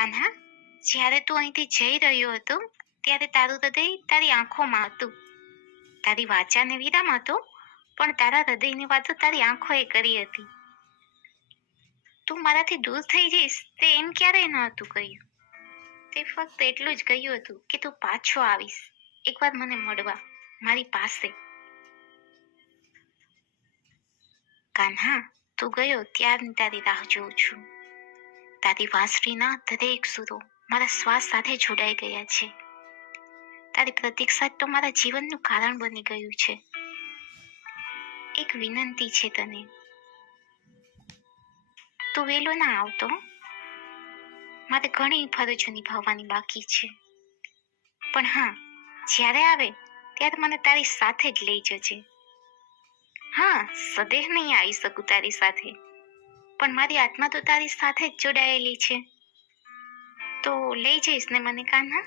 કાન્હા, જ્યારે તું અહીંથી જઈ રહ્યો હતો ત્યારે તારું હૃદય તારી આંખોમાં હતું. તારી વાચાને વિરામ હતો, પણ તારા હૃદયની વાતો તારી આંખોએ કરી હતી. તું મારાથી દૂર થઈ જઈશ તે એમ ક્યારેય ન હતું કહ્યું. તે ફક્ત એટલું જ કહ્યું હતું કે તું પાછો આવીશ, એકવાર મને મળવા મારી પાસે. કાન્હા, તું ગયો ત્યારની તારી રાહ જોઉં છું. તારી વાંસળીના દરેક સૂરો મારા શ્વાસ સાથે જોડાઈ ગયા છે. તારી પ્રતીક્ષા તો મારા જીવનનું કારણ બની ગયું છે. એક વિનંતી છે તને, તું વહેલો ના આવતો. મારે ઘણી ફરજો નિભાવવાની બાકી છે, પણ હા, જ્યારે આવે ત્યારે મને તારી સાથે જ લઈ જજે. હા, સદેહ નહીં આવી શકું તારી સાથે, પણ મારી આત્મા તો તારી સાથે જ જોડાયેલી છે. તો લઈ જઈશ ને મને કાન્હા?